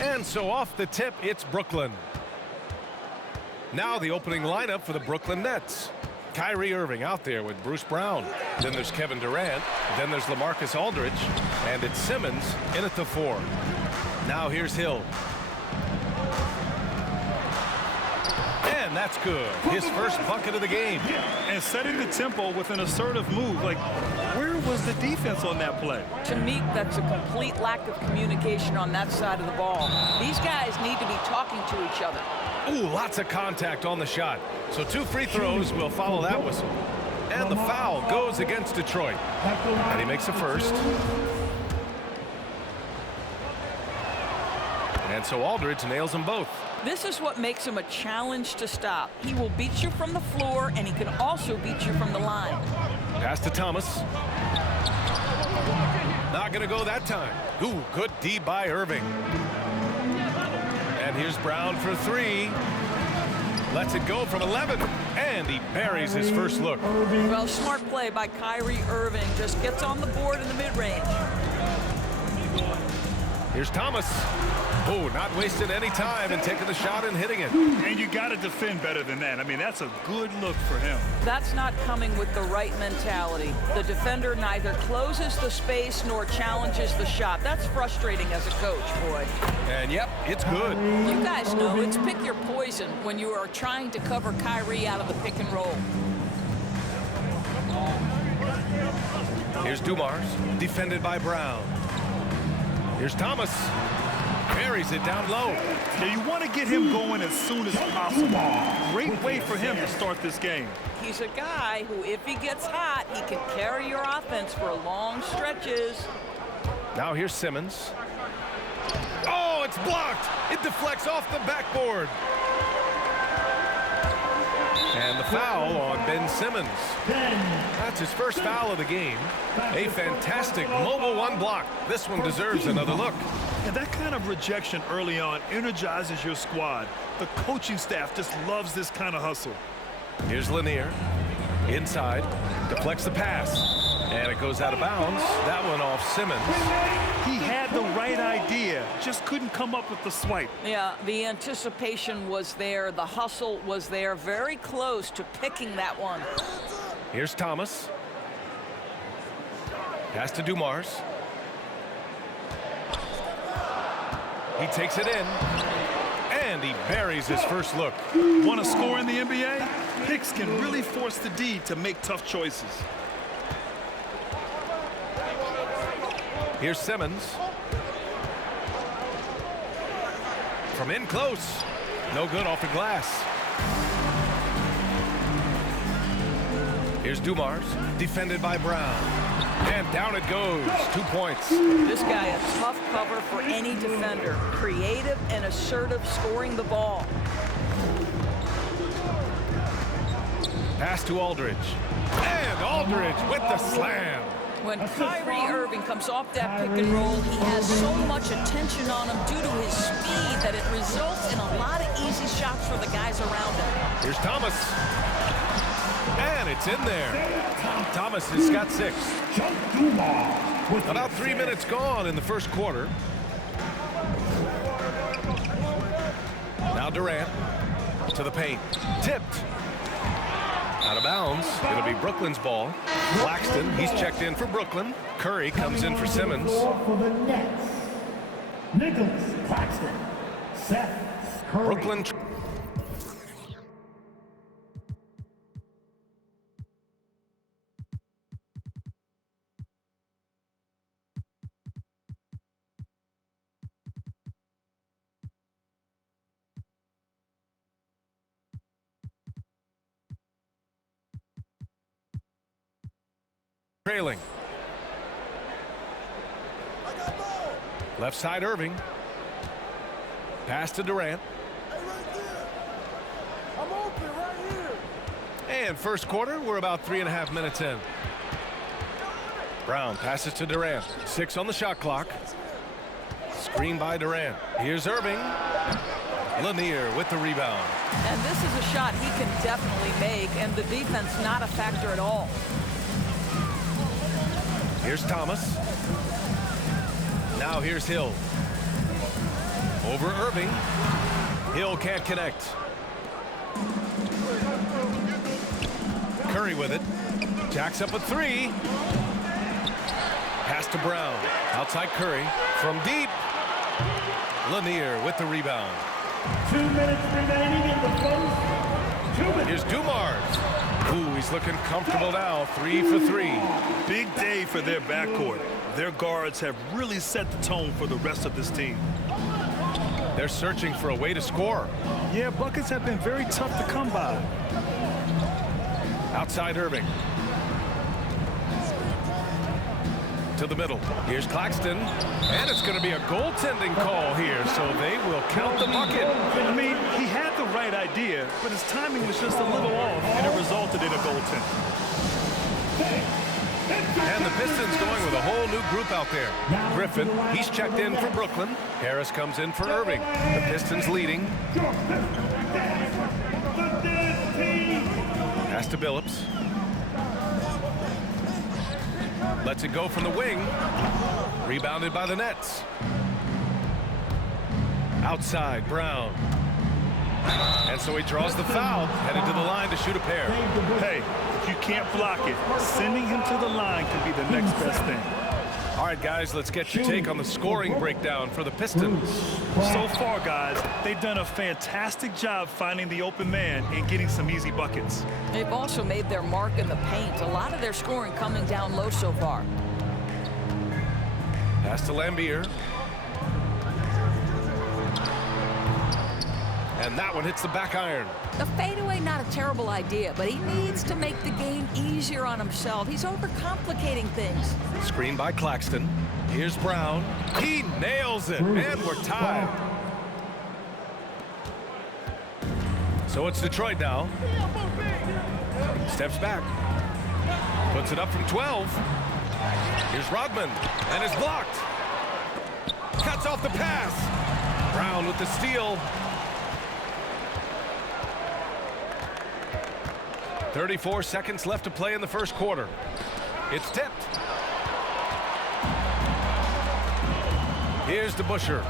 And so off the tip, it's Brooklyn. Now the opening lineup for the Brooklyn Nets. Kyrie Irving out there with Bruce Brown. Then there's Kevin Durant. Then there's LaMarcus Aldridge. And it's Simmons in at the 4. Now here's Hill. And that's good. His first bucket of the game. And setting the tempo with an assertive move. Like, where was the defense on that play? To me, that's a complete lack of communication on that side of the ball. These guys need to be talking to each other. Ooh, lots of contact on the shot. So 2 free throws will follow that whistle. And the foul goes against Detroit. And he makes the first. And so Aldridge nails them both. This is what makes him a challenge to stop. He will beat you from the floor, and he can also beat you from the line. Pass to Thomas. Not going to go that time. Ooh, good D by Irving. And here's Brown for 3. Lets it go from 11. And he buries his first look. Well, smart play by Kyrie Irving. Just gets on the board in the mid-range. Here's Thomas. Oh, not wasting any time and taking the shot and hitting it. And you got to defend better than that. I mean, that's a good look for him. That's not coming with the right mentality. The defender neither closes the space nor challenges the shot. That's frustrating as a coach, boy. And yep, it's good. You guys know it's pick your poison when you are trying to cover Kyrie out of the pick and roll. Here's Dumars, defended by Brown. Here's Thomas. Buries it down low. Yeah, you want to get him going as soon as possible. Great way for him to start this game. He's a guy who, if he gets hot, he can carry your offense for long stretches. Now here's Simmons. Oh, it's blocked. It deflects off the backboard. And the foul on Ben Simmons. That's his first foul of the game. A fantastic mobile 1 block. This one deserves another look. And that kind of rejection early on energizes your squad. The coaching staff just loves this kind of hustle. Here's Lanier. Inside. Deflects the pass. And it goes out of bounds. That one off Simmons. He had the right idea, just couldn't come up with the swipe. Yeah, the anticipation was there. The hustle was there. Very close to picking that one. Here's Thomas. Pass to Dumars. He takes it in. And he buries his first look. Want to score in the NBA? Hicks can really force the D to make tough choices. Here's Simmons. From in close. No good off the glass. Here's Dumars, defended by Brown. And down it goes. 2 points. This guy a tough cover for any defender. Creative and assertive scoring the ball. Pass to Aldridge. And Aldridge with the slam. When Kyrie Irving comes off that pick and roll, he has so much attention on him due to his speed that it results in a lot of easy shots for the guys around him. Here's Thomas. And it's in there. Thomas has got 6. About 3 minutes gone in the first quarter. Now Durant to the paint. Tipped. Out of bounds. It'll be Brooklyn's ball. Claxton, he's checked in for Brooklyn. Curry comes in for Simmons. For the Nets, Nicholas Claxton, Seth Curry. Brooklyn. Trailing. Left side Irving. Pass to Durant. I'm open right here. And first quarter, we're about 3.5 minutes in. Brown passes to Durant. 6 on the shot clock. Screen by Durant. Here's Irving. Lanier with the rebound. And this is a shot he can definitely make, and the defense not a factor at all. Here's Thomas. Now here's Hill. Over Irving. Hill can't connect. Curry with it. Jacks up a three. Pass to Brown. Outside Curry. From deep. Lanier with the rebound. 2 minutes remaining in the first. 2 minutes. Here's Dumars. Ooh, he's looking comfortable now. 3 for 3. Big day for their backcourt. Their guards have really set the tone for the rest of this team. They're searching for a way to score. Yeah, buckets have been very tough to come by. Outside Irving. To the middle. Here's Claxton. And it's going to be a goaltending call here, so they will count the bucket. I mean, he had the right idea, but his timing was just a little off, and it resulted in a goaltend. And the Pistons going with a whole new group out there. Griffin, he's checked in for Brooklyn. Harris comes in for Irving. The Pistons leading. Pass to Billups. Lets it go from the wing. Rebounded by the Nets. Outside, Brown. And so he draws the foul, headed to the line to shoot a pair. Hey, if you can't block it, sending him to the line can be the next best thing. All right, guys, let's get your take on the scoring breakdown for the Pistons. So far, guys, they've done a fantastic job finding the open man and getting some easy buckets. They've also made their mark in the paint. A lot of their scoring coming down low so far. Pass to Lambier. And that one hits the back iron. The fadeaway, not a terrible idea, but he needs to make the game easier on himself. He's overcomplicating things. Screen by Claxton. Here's Brown. He nails it, and we're tied. So it's Detroit now. Steps back. Puts it up from 12. Here's Rodman, and it's blocked. Cuts off the pass. Brown with the steal. 34 seconds left to play in the first quarter. It's tipped. Here's DeBusschere.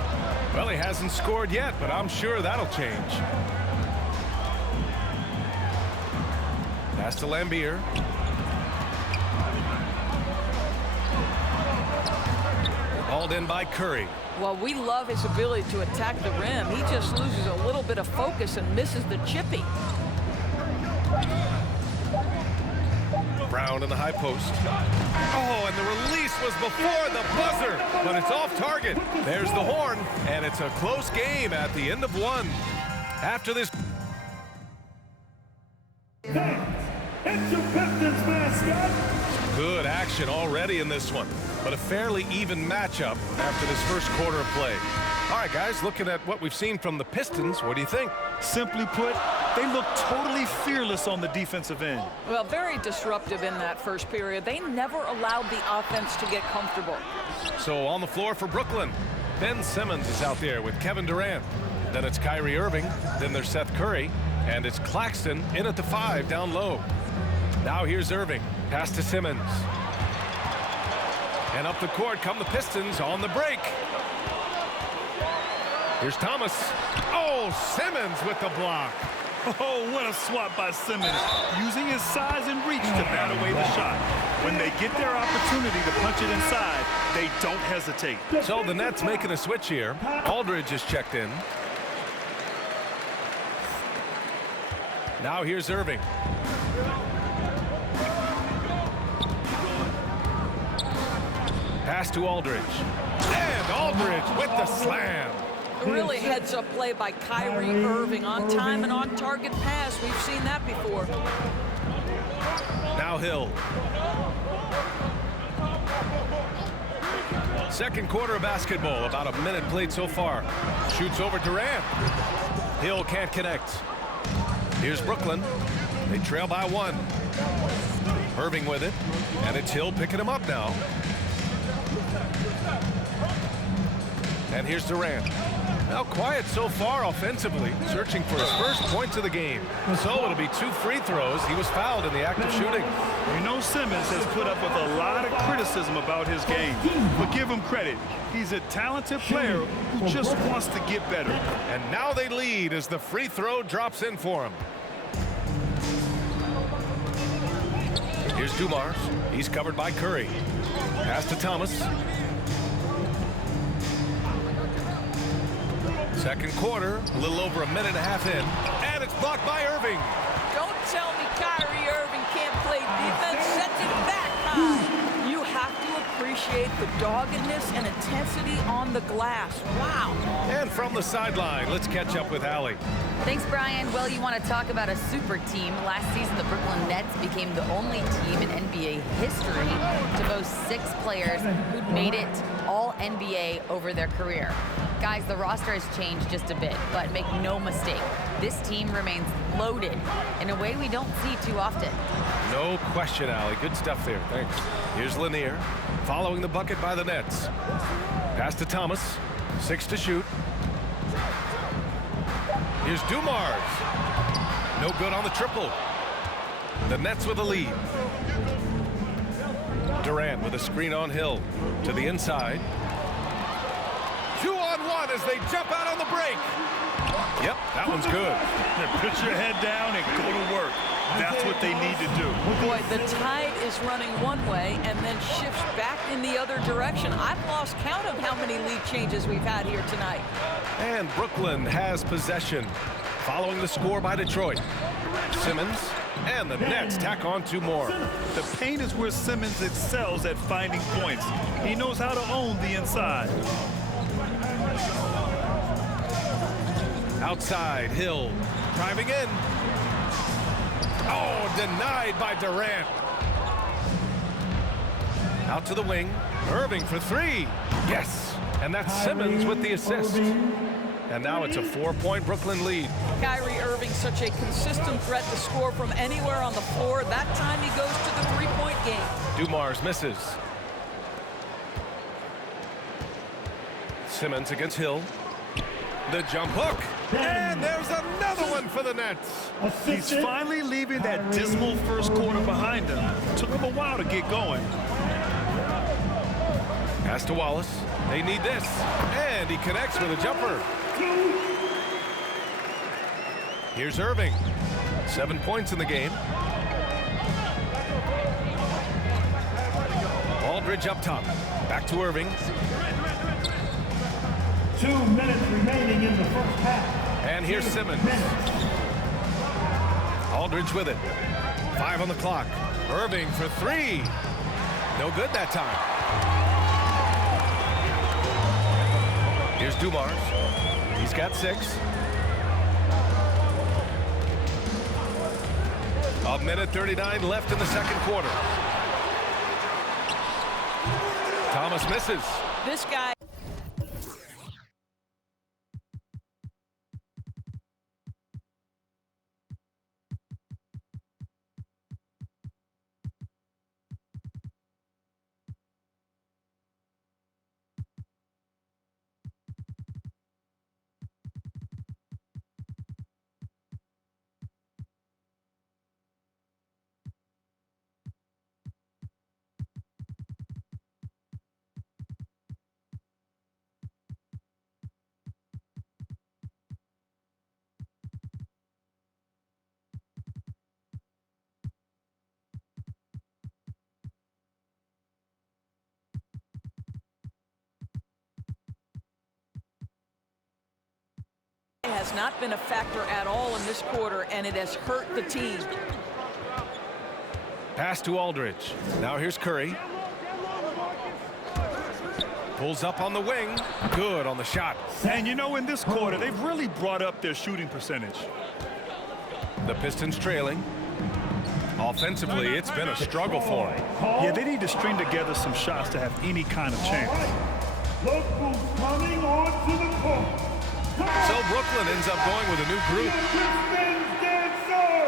Well, he hasn't scored yet, but I'm sure that'll change. Pass to Lambier. Hauled in by Curry. Well, we love his ability to attack the rim. He just loses a little bit of focus and misses the chippy. Brown in the high post. Oh, and the release was before the buzzer, but it's off target. There's the horn, and it's a close game at the end of one. After this. It's your Pistons mascot. Good action already in this one, but a fairly even matchup after this first quarter of play. All right, guys, looking at what we've seen from the Pistons, what do you think? Simply put, they look totally fearless on the defensive end. Well, very disruptive in that first period. They never allowed the offense to get comfortable. So on the floor for Brooklyn, Ben Simmons is out there with Kevin Durant. Then it's Kyrie Irving. Then there's Seth Curry. And it's Claxton in at the 5 down low. Now here's Irving. Pass to Simmons. And up the court come the Pistons on the break. Here's Thomas. Oh, Simmons with the block. Oh, what a swat by Simmons, using his size and reach to bat away the shot. When they get their opportunity to punch it inside, they don't hesitate. So the Nets making a switch here. Aldridge is checked in. Now here's Irving. Pass to Aldridge. And Aldridge with the slam. Really heads-up play by Kyrie Irving. On time and on target pass. We've seen that before. Now Hill. Second quarter of basketball. About a minute played so far. Shoots over Durant. Hill can't connect. Here's Brooklyn. They trail by 1. Irving with it. And it's Hill picking him up now. And here's Durant. Now quiet so far offensively, searching for his first points of the game. So it'll be 2 free throws. He was fouled in the act of shooting. You know, Simmons has put up with a lot of criticism about his game, but give him credit. He's a talented player who just wants to get better. And now they lead as the free throw drops in for him. Here's Dumars. He's covered by Curry. Pass to Thomas. Second quarter, a little over a minute and a half in, and it's blocked by Irving. Don't tell me Kyrie Irving can't play defense. Sets it back high. You have to appreciate the doggedness and intensity on the glass. Wow. And from the sideline, let's catch up with Allie. Thanks, Brian. Well, you want to talk about a super team. Last season, the Brooklyn Nets became the only team in NBA history to boast 6 players who'd made it all NBA over their career. Guys, the roster has changed just a bit, but make no mistake, this team remains loaded in a way we don't see too often. No question, Allie. Good stuff there. Thanks. Here's Lanier, following the bucket by the Nets. Pass to Thomas. 6 to shoot. Here's Dumars. No good on the triple. The Nets with a lead. Durant with a screen on Hill. To the inside. 2-on-1 as they jump out on the break. Yep, that one's good. Put your head down and go to work. That's what they need to do. Boy, the tide is running one way and then shifts back in the other direction. I've lost count of how many lead changes we've had here tonight. And Brooklyn has possession. Following the score by Detroit. Simmons and the Nets tack on 2 more. The paint is where Simmons excels at finding points. He knows how to own the inside. Outside, Hill driving in. Oh, denied by Durant. Out to the wing. Irving for 3. Yes. And that's Simmons with the assist. And now it's a 4-point Brooklyn lead. Kyrie Irving, such a consistent threat to score from anywhere on the floor. That time he goes to the 3-point game. Dumars misses. Simmons against Hill. The jump hook. And there's another one for the Nets. He's finally leaving that dismal first quarter behind him. Took him a while to get going. Pass to Wallace. They need this. And he connects with a jumper. Here's Irving. 7 points in the game. Aldridge up top. Back to Irving. 2 minutes remaining in the first half. And here's Simmons. Aldridge with it. 5 on the clock. Irving for 3. No good that time. Here's Dumars. He's got 6. A minute 39 left in the second quarter. Thomas misses. This guy. Has not been a factor at all in this quarter, and it has hurt the team. Pass to Aldridge. Now here's Curry. Pulls up on the wing. Good on the shot. And you know, in this quarter, they've really brought up their shooting percentage. The Pistons trailing. Offensively, it's been a struggle for them. Yeah, they need to string together some shots to have any kind of chance. Look who's coming onto the court. So Brooklyn ends up going with a new group. Pistons dancer!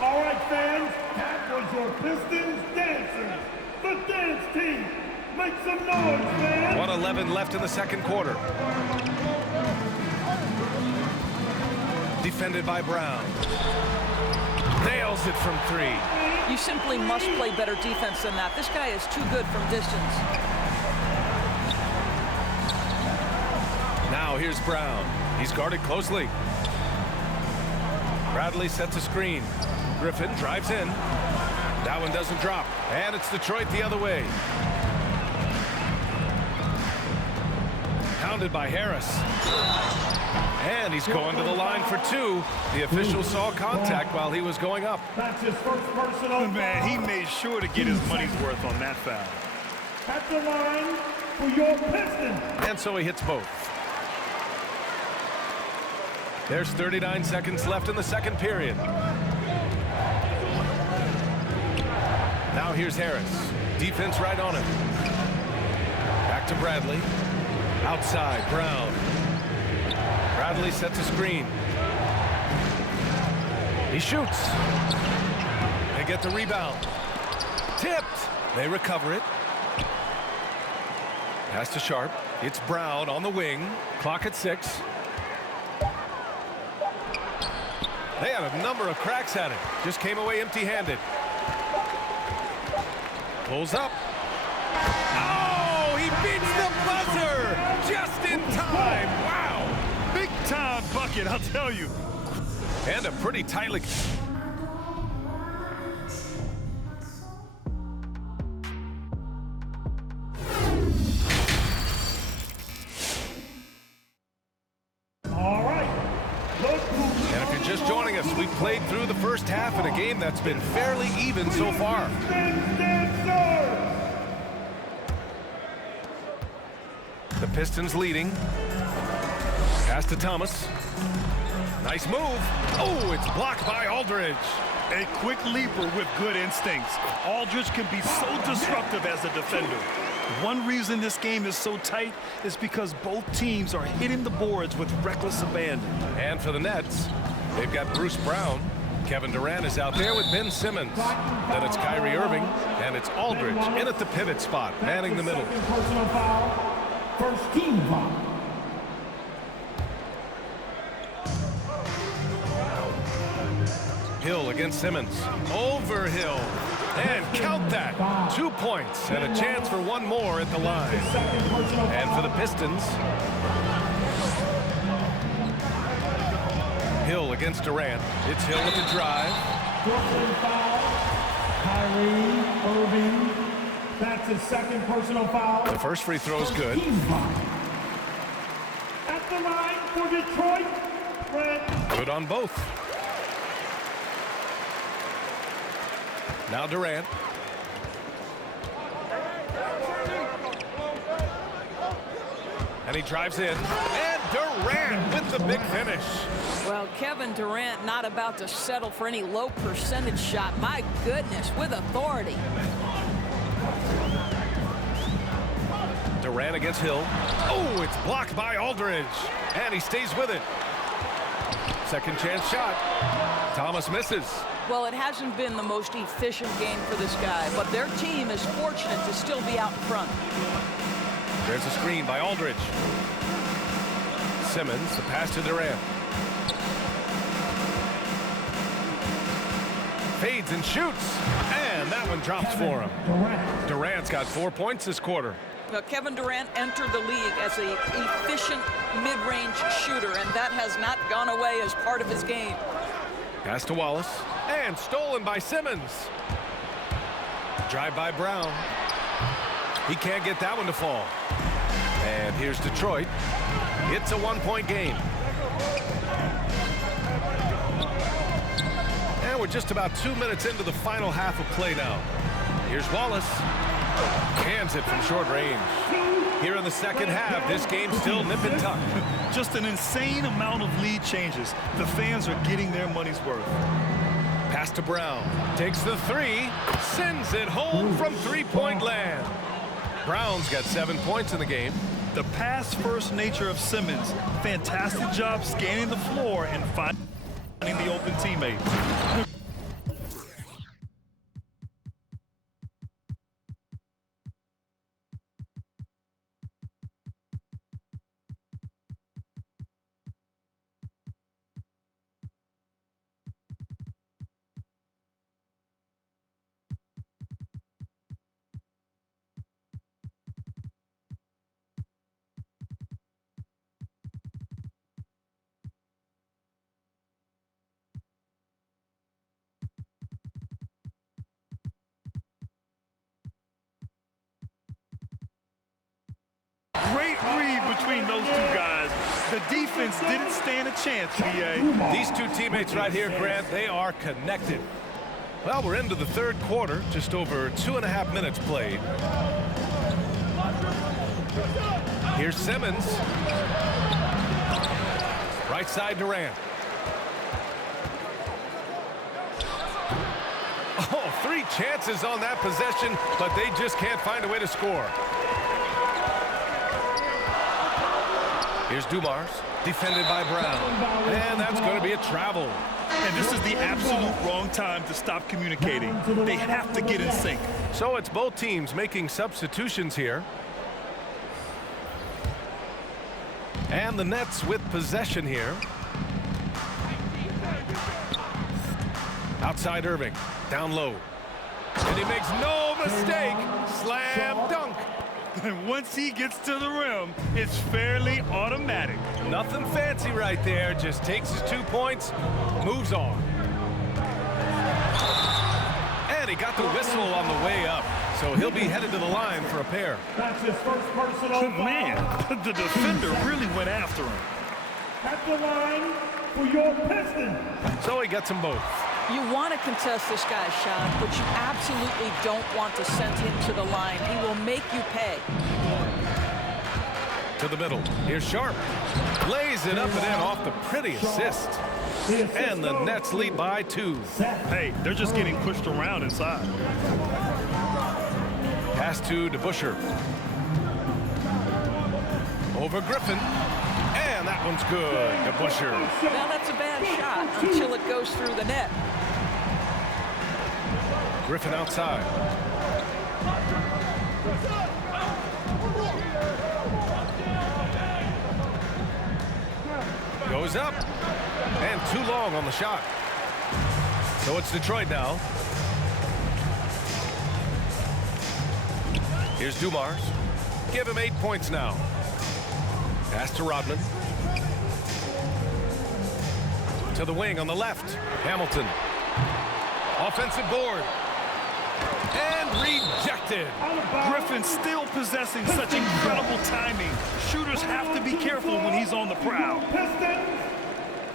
All right, fans, that was your Pistons dancers. The dance team. Make some noise, man. 1:11 left in the second quarter. defended by Brown. Nails it from 3. You simply must play better defense than that. This guy is too good from distance. Now here's Brown. He's guarded closely. Bradley sets a screen. Griffin drives in. That one doesn't drop. And it's Detroit the other way. Pounded by Harris. And he's going to the line for 2. The official saw contact while he was going up. That's his first personal. Man, he made sure to get his money's worth on that foul. At the line for your Pistons. And so he hits both. There's 39 seconds left in the second period. Now here's Harris. Defense right on him. Back to Bradley. Outside, Brown. Bradley sets a screen. He shoots. They get the rebound. Tipped. They recover it. Pass to Sharp. It's Brown on the wing. Clock at 6. They had a number of cracks at it. Just came away empty-handed. Pulls up. Oh, he beats the buzzer just in time. Wow. Big time bucket, I'll tell you. And a pretty tightly. All right. And if you're just joining us, we've played through the first half in a game that's been fairly even so far. The Pistons leading. Pass to Thomas. Nice move. Oh, it's blocked by Aldridge. A quick leaper with good instincts. Aldridge can be so disruptive as a defender. One reason this game is so tight is because both teams are hitting the boards with reckless abandon. And for the Nets, they've got Bruce Brown. Kevin Durant is out there with Ben Simmons. Then it's Kyrie Irving, and it's Aldridge in at the pivot spot, manning the middle. Personal foul. First team foul. Hill against Simmons. Over Hill. And count that. 2 points and a chance for one more at the line. And for the Pistons, Hill against Durant. It's Hill with the drive. Brooklyn foul. Kyrie Irving. That's his second personal foul. The first free throw is good. Team foul. At the line for Detroit, Red. Good on both. Now Durant. And he drives in. And Durant with the big finish. Well, Kevin Durant not about to settle for any low percentage shot. My goodness, with authority. Durant against Hill. Oh, it's blocked by Aldridge. And he stays with it. Second chance shot. Thomas misses. Well, it hasn't been the most efficient game for this guy, but their team is fortunate to still be out in front. There's a screen by Aldridge. Simmons, the pass to Durant. Fades and shoots. And that one drops for him. Durant's got 4 points this quarter. Now, Kevin Durant entered the league as an efficient mid-range shooter, and that has not gone away as part of his game. Pass to Wallace. And stolen by Simmons. Drive by Brown. He can't get that one to fall. And here's Detroit. It's a one-point game. And we're just about 2 minutes into the final half of play now. Here's Wallace. Cans it from short range. Here in the second half, this game's still nip and tuck. Just an insane amount of lead changes. The fans are getting their money's worth. Pass to Brown. Takes the three. Sends it home from three-point land. Brown's got 7 points in the game. The pass-first nature of Simmons. Fantastic job scanning the floor and finding the open teammate. The defense didn't stand a chance, PA. These two teammates right here, Grant, they are connected. Well, we're into the third quarter, just over 2.5 minutes played. Here's Simmons. Right side Durant. Oh, 3 chances on that possession, but they just can't find a way to score. Here's Dumars, defended by Brown. And that's going to be a travel. And this is the absolute wrong time to stop communicating. They have to get in sync. So it's both teams making substitutions here. And the Nets with possession here. Outside Irving, down low. And he makes no mistake. Slam dunk. And once he gets to the rim, it's fairly automatic. Nothing fancy right there. Just takes his 2 points, moves on. And he got the whistle on the way up. So he'll be headed to the line for a pair. That's his first personal foul. Man, the defender really went after him. At the line for your Pistons. So he gets them both. You want to contest this guy's shot, but you absolutely don't want to send him to the line. He will make you pay. To the middle. Here's Sharp. Lays it up and in off the pretty assist. And the Nets lead by 2. Hey, they're just getting pushed around inside. Pass to DeBusschere. Over Griffin. And that one's good. DeBusschere. Now that's a bad shot until it goes through the net. Griffin outside. Goes up. And too long on the shot. So it's Detroit now. Here's Dumars. Give him 8 points now. Pass to Rodman. To the wing on the left. Hamilton. Offensive board. And rejected. Griffin still possessing such incredible timing. Shooters have to be careful when he's on the prowl. Pistons,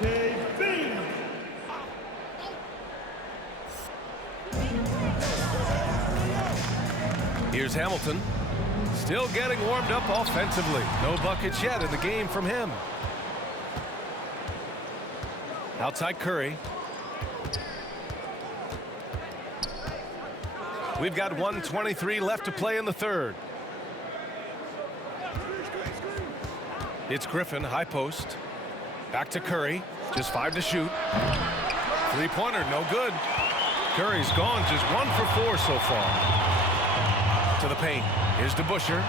JV. Here's Hamilton. Still getting warmed up offensively. No buckets yet in the game from him. Outside Curry. We've got 1:23 left to play in the third. It's Griffin, high post. Back to Curry. Just 5 to shoot. 3-pointer, no good. Curry's gone just 1 for 4 so far. To the paint. Here's DeBusschere.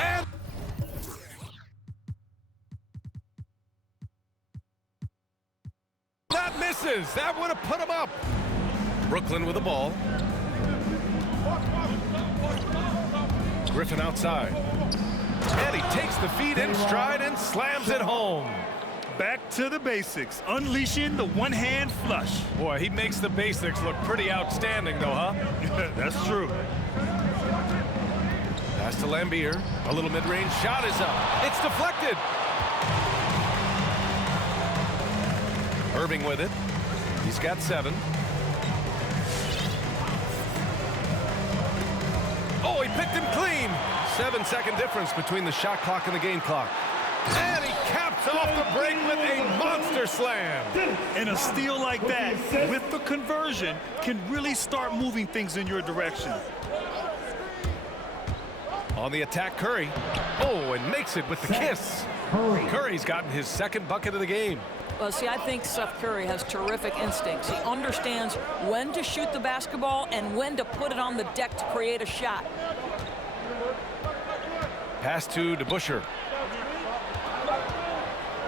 And that misses. That would have put him up. Brooklyn with the ball. Griffin outside. And he takes the feed in stride and slams it home. Back to the basics, unleashing the one-hand flush. Boy, he makes the basics look pretty outstanding, though, huh? That's true. Pass to Lambier. A little mid-range shot is up. It's deflected. Irving with it. He's got 7. Oh, he picked him clean. 7-second difference between the shot clock and the game clock. And he caps off the break with a monster slam. And a steal like that, with the conversion, can really start moving things in your direction. On the attack, Curry. Oh, and makes it with the kiss. Curry's gotten his 2nd bucket of the game. Well, see, I think Seth Curry has terrific instincts. He understands when to shoot the basketball and when to put it on the deck to create a shot. Pass to DeBusschere.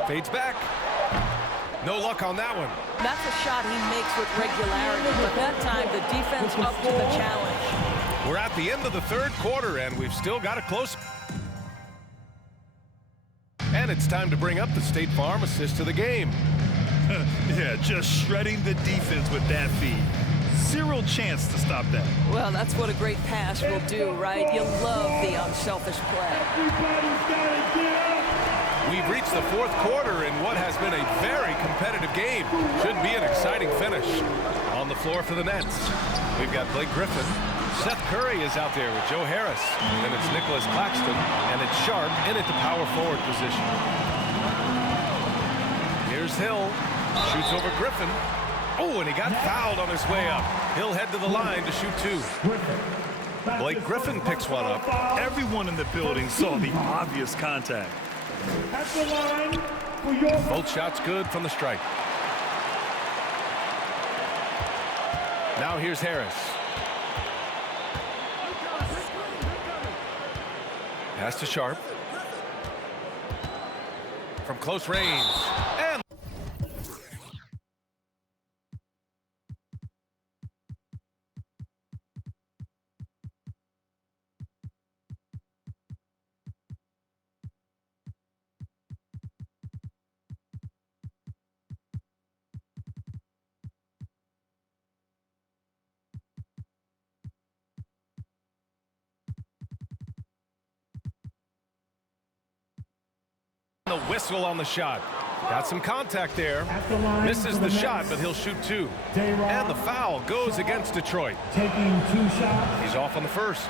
Fades back. No luck on that one. That's a shot he makes with regularity, but that time the defense up to the challenge. We're at the end of the third quarter, and we've still got a close. And it's time to bring up the State Farm assist to the game. Yeah, just shredding the defense with that feed. Zero chance to stop that. Well, that's what a great pass will do, right? You love the unselfish play. Everybody's got to get up We've reached the fourth quarter in what has been a very competitive game. Should be an exciting finish. On the floor for the Nets, we've got Blake Griffin. Seth Curry is out there with Joe Harris. Then it's Nicholas Claxton, and it's Sharp in at the power forward position. Here's Hill. Shoots over Griffin. Oh, and he got fouled on his way up. He'll head to the line to shoot two. Blake Griffin picks one up. Everyone in the building saw the obvious contact. At the line for your Both shots good from the stripe. Now here's Harris. Pass to Sharp. From close range. And the whistle on the shot. Got some contact there. Misses the shot, but he'll shoot two. And the foul goes against Detroit. taking 2 shots. He's off on the first.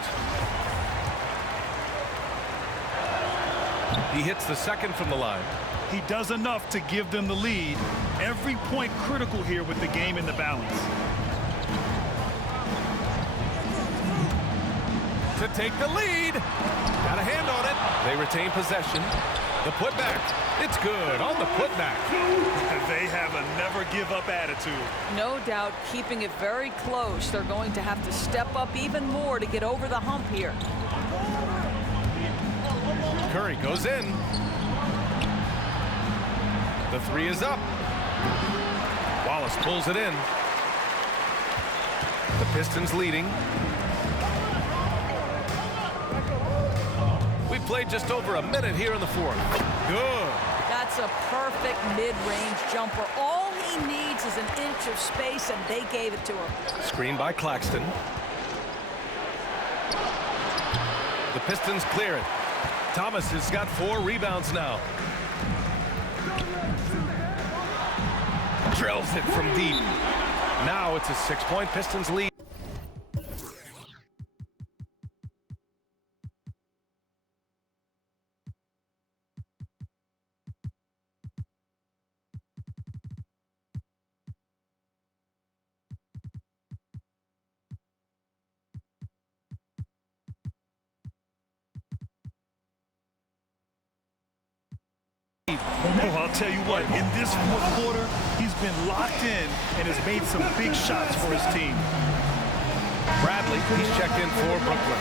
He hits the second from the line. He does enough to give them the lead. Every point critical here with the game in the balance. To take the lead. Got a hand on it. They retain possession. The putback. It's good on the putback. They have a never-give-up attitude. No doubt keeping it very close. They're going to have to step up even more to get over the hump here. Curry goes in. The three is up. Wallace pulls it in. The Pistons leading. We played just over a minute here in the fourth. Good. That's a perfect mid-range jumper. All he needs is an inch of space, and they gave it to him. Screen by Claxton. The Pistons clear it. Thomas has got 4 rebounds now. Drills it from deep. Now it's a 6-point Pistons lead. Oh, I'll tell you what, in this fourth quarter, he's been locked in and has made some big shots for his team. Bradley, he's checked in for Brooklyn.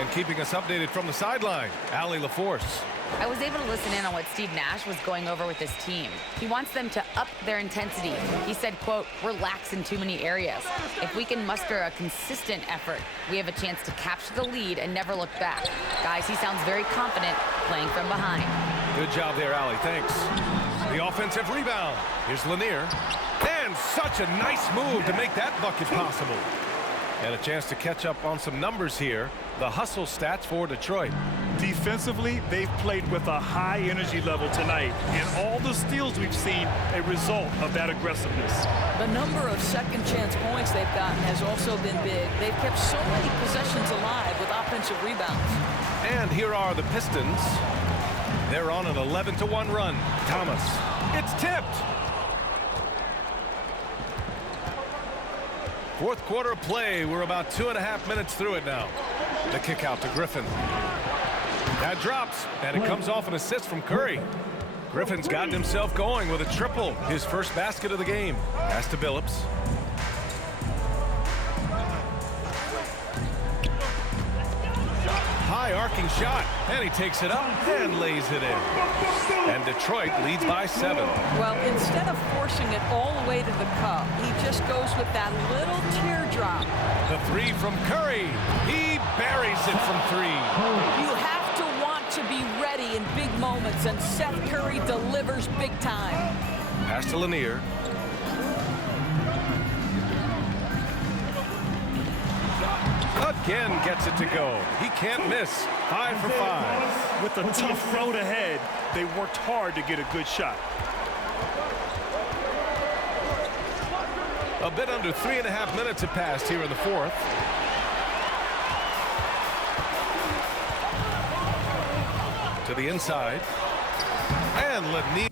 And keeping us updated from the sideline, Allie LaForce. I was able to listen in on what Steve Nash was going over with his team. He wants them to up their intensity. He said, quote, "We're lax in too many areas. If we can muster a consistent effort, we have a chance to capture the lead and never look back." Guys, he sounds very confident playing from behind. Good job there, Allie. Thanks. The offensive rebound. Here's Lanier. And such a nice move to make that bucket possible. And a chance to catch up on some numbers here. The hustle stats for Detroit. Defensively, they've played with a high energy level tonight, and all the steals we've seen a result of that aggressiveness. The number of second chance points they've gotten has also been big. They've kept so many possessions alive with offensive rebounds. And here are the Pistons. They're on an 11-1 run. Thomas. It's tipped. Fourth quarter of play. We're about 2.5 minutes through it now. The kick out to Griffin. That drops, and it comes off an assist from Curry. Griffin's gotten himself going with a triple. His first basket of the game. Pass to Billups. High arcing shot, and he takes it up and lays it in. And Detroit leads by 7. Well, instead of forcing it all the way to the cup, he just goes with that little teardrop. The three from Curry. He buries it from 3. You have to want to be ready in big moments, and Seth Curry delivers big time. Pass to Lanier. Again gets it to go. He can't miss. 5 for 5. With a tough road ahead, they worked hard to get a good shot. A bit under 3.5 minutes have passed here in the fourth. To the inside. And Lanier.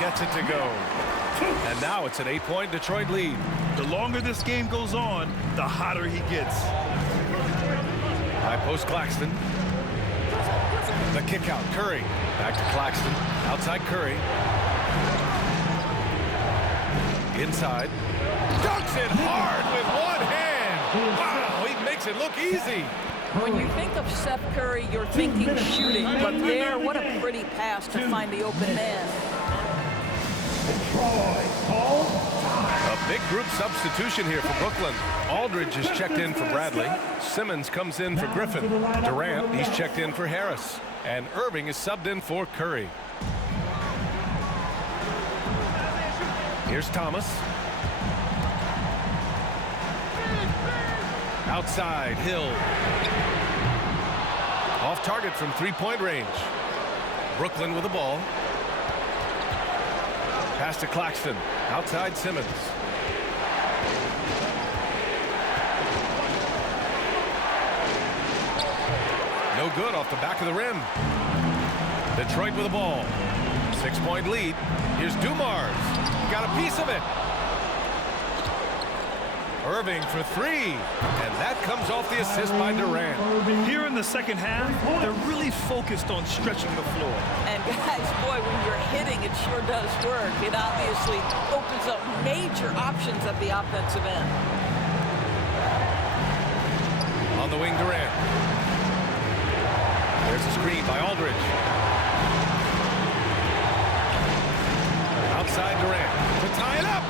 Gets it to go. And now it's an 8-point Detroit lead. The longer this game goes on, the hotter he gets. High post Claxton. The kick out. Curry. Back to Claxton. Outside Curry. Inside. Dunks it hard with one hand. Wow, he makes it look easy. When you think of Seth Curry, you're thinking shooting. But there, what a pretty pass to find the open man. A big group substitution here for Brooklyn. Aldridge is checked in for Bradley. Simmons comes in for Griffin. Durant, he's checked in for Harris. And Irving is subbed in for Curry. Here's Thomas. Outside, Hill. Off target from three-point range. Brooklyn with the ball. Pass to Claxton. Outside Simmons. No good off the back of the rim. Detroit with the ball. 6-point lead. Here's Dumars. Got a piece of it. Irving for three. And that comes off the assist by Durant. Here in the second half, they're really focused on stretching the floor. And guys, boy, when you're hitting, it sure does work. It obviously opens up major options at the offensive end. On the wing, Durant. There's a screen by Aldridge. Outside Durant to tie it up.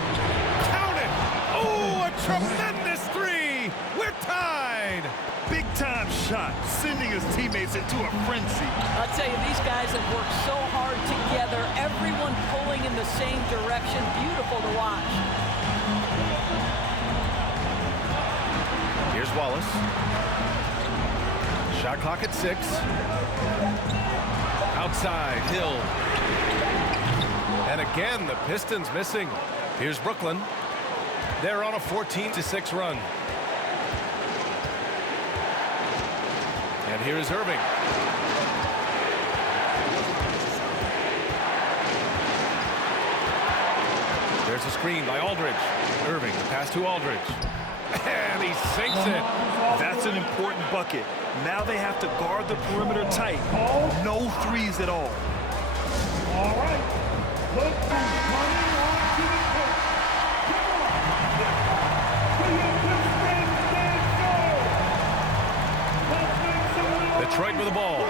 Count it. Oh, a tremendous three. We're tied. Big time shot, sending his teammates into a frenzy. I'll tell you, these guys have worked so hard together. Everyone pulling in the same direction. Beautiful to watch. Here's Wallace. Shot clock at 6. Outside, Hill. And again, the Pistons missing. Here's Brooklyn. They're on a 14-6 run. And here's Irving. There's a screen by Aldridge. Irving, the pass to Aldridge. And he sinks it. That's an important bucket. Now they have to guard the perimeter tight. No threes at all. All right. Look who's coming on to the court. Come on. Detroit with the ball.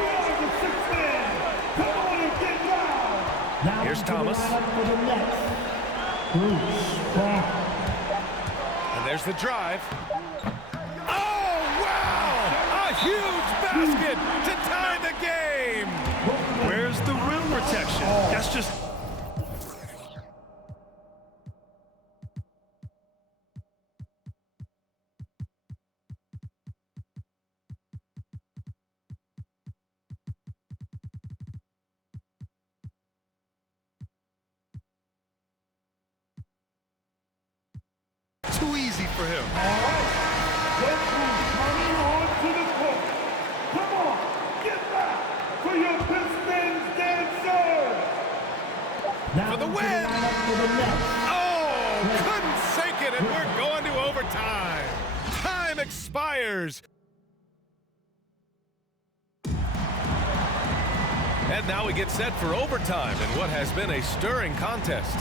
Here's Thomas. And there's the drive. Oh, wow! A huge basket to tie the game! Where's the rim protection? That's just... too easy for him. All right. Look who's coming on to the court. Come on, get back for your Pistons dancer. For the win! Oh, couldn't sink it, and we're going to overtime. Time expires. And now we get set for overtime in what has been a stirring contest.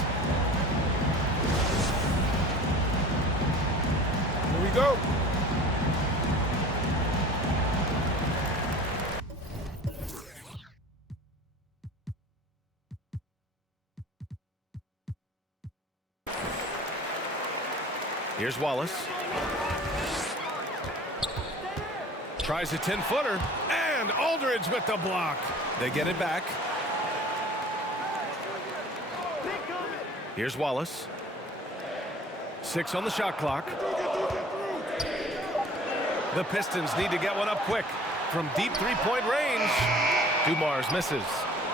Here we go. Here's Wallace. Tries a 10-footer, and Aldridge with the block. They get it back. Here's Wallace. 6 on the shot clock. The Pistons need to get one up quick. From deep three-point range, Dumars misses.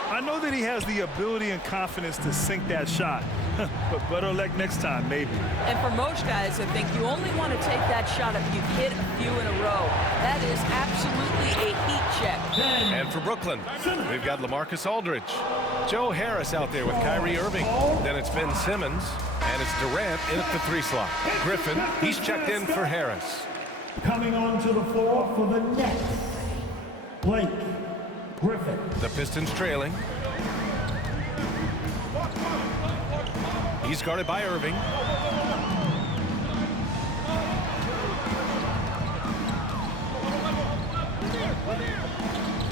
I know that he has the ability and confidence to sink that shot, but better luck next time, maybe. And for most guys, I think you only want to take that shot if you've hit a few in a row. That is absolutely a heat check. And for Brooklyn, we've got LaMarcus Aldridge. Joe Harris out there with Kyrie Irving. Then it's Ben Simmons, and it's Durant in at the 3 slot. Griffin, he's checked in for Harris. Coming onto the floor for the Nets, Blake Griffin. The Pistons trailing. He's guarded by Irving.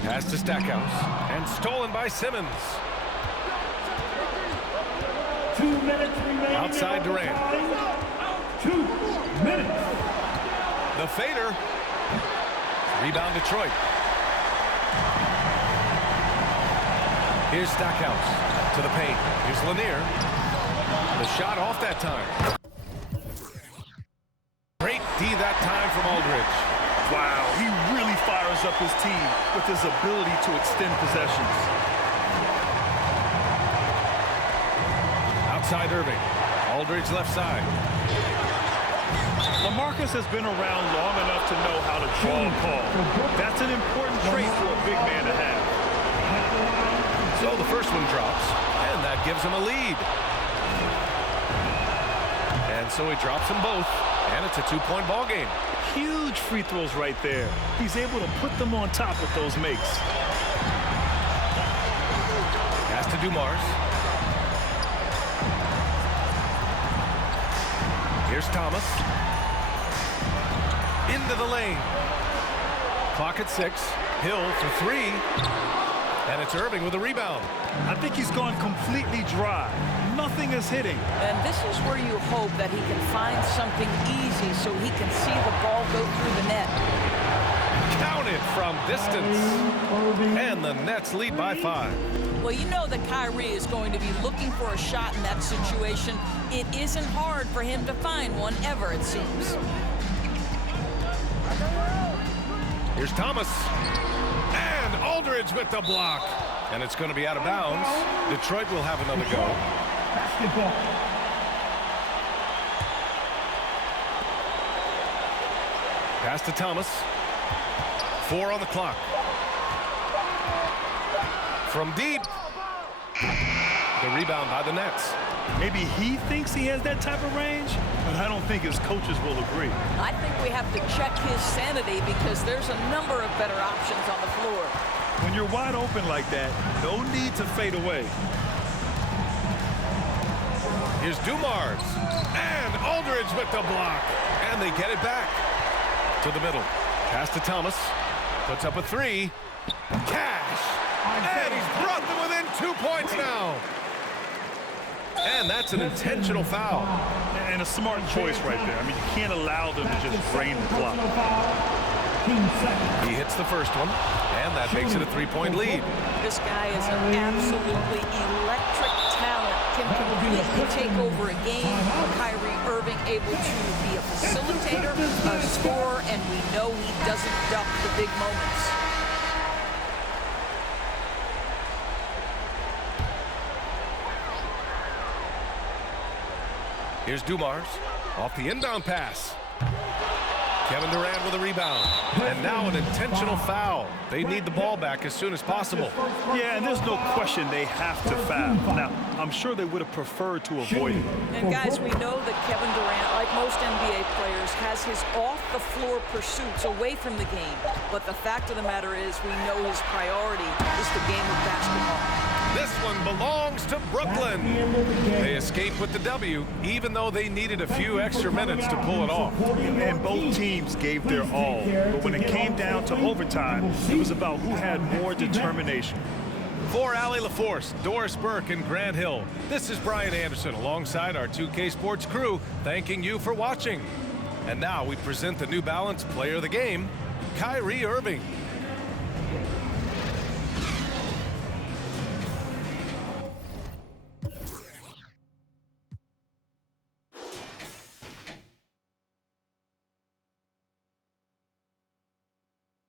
Pass to Stackhouse, and stolen by Simmons. 2 minutes remaining. Outside Durant. 2 minutes. The fader. Rebound Detroit. Here's Stackhouse to the paint. Here's Lanier. The shot off that time. Great D that time from Aldridge. Wow, he really fires up his team with his ability to extend possessions. Outside Irving. Aldridge left side. LaMarcus has been around long enough to know how to draw a call. That's an important trait for a big man to have. So the first one drops, and that gives him a lead. And so he drops them both, and it's a 2-point ball game. Huge free throws right there. He's able to put them on top with those makes. Pass to Dumars. Here's Thomas. Into the lane. Clock at 6. Hill for 3. And it's Irving with a rebound. I think he's gone completely dry. Nothing is hitting. And this is where you hope that he can find something easy so he can see the ball go through the net. Counted from distance. And the Nets lead by 5. Well, you know that Kyrie is going to be looking for a shot in that situation. It isn't hard for him to find one ever, it seems. Here's Thomas. And Aldridge with the block. And it's going to be out of bounds. Detroit will have another go. Basketball. Pass to Thomas. 4 on the clock. From deep. The rebound by the Nets. Maybe he thinks he has that type of range, but I don't think his coaches will agree. I think we have to check his sanity because there's a number of better options on the floor. When you're wide open like that, no need to fade away. Here's Dumars. And Aldridge with the block. And they get it back. To the middle. Pass to Thomas. Puts up a 3. Cash. And he's brought them within 2 points now. And that's an intentional foul. And a smart choice right there. I mean, you can't allow them to just drain the clock. He hits the first one, and that makes it a 3-point lead. This guy is an absolutely electric talent. Can completely take over a game. Kyrie Irving able to be a facilitator, a scorer, and we know he doesn't duck the big moments. Here's Dumars off the inbound pass. Kevin Durant with a rebound. And now an intentional foul. They need the ball back as soon as possible. Yeah, and there's no question they have to foul. Now, I'm sure they would have preferred to avoid it. And guys, we know that Kevin Durant, like most NBA players, has his off-the-floor pursuits away from the game. But the fact of the matter is we know his priority is the game of basketball. This one belongs to Brooklyn. They escape with the W, even though they needed a few extra minutes to pull it off. And both teams gave their all. But when it came down to overtime, it was about who had more determination. For Allie LaForce, Doris Burke, and Grant Hill, this is Brian Anderson alongside our 2K Sports crew, thanking you for watching. And now we present the New Balance Player of the Game, Kyrie Irving.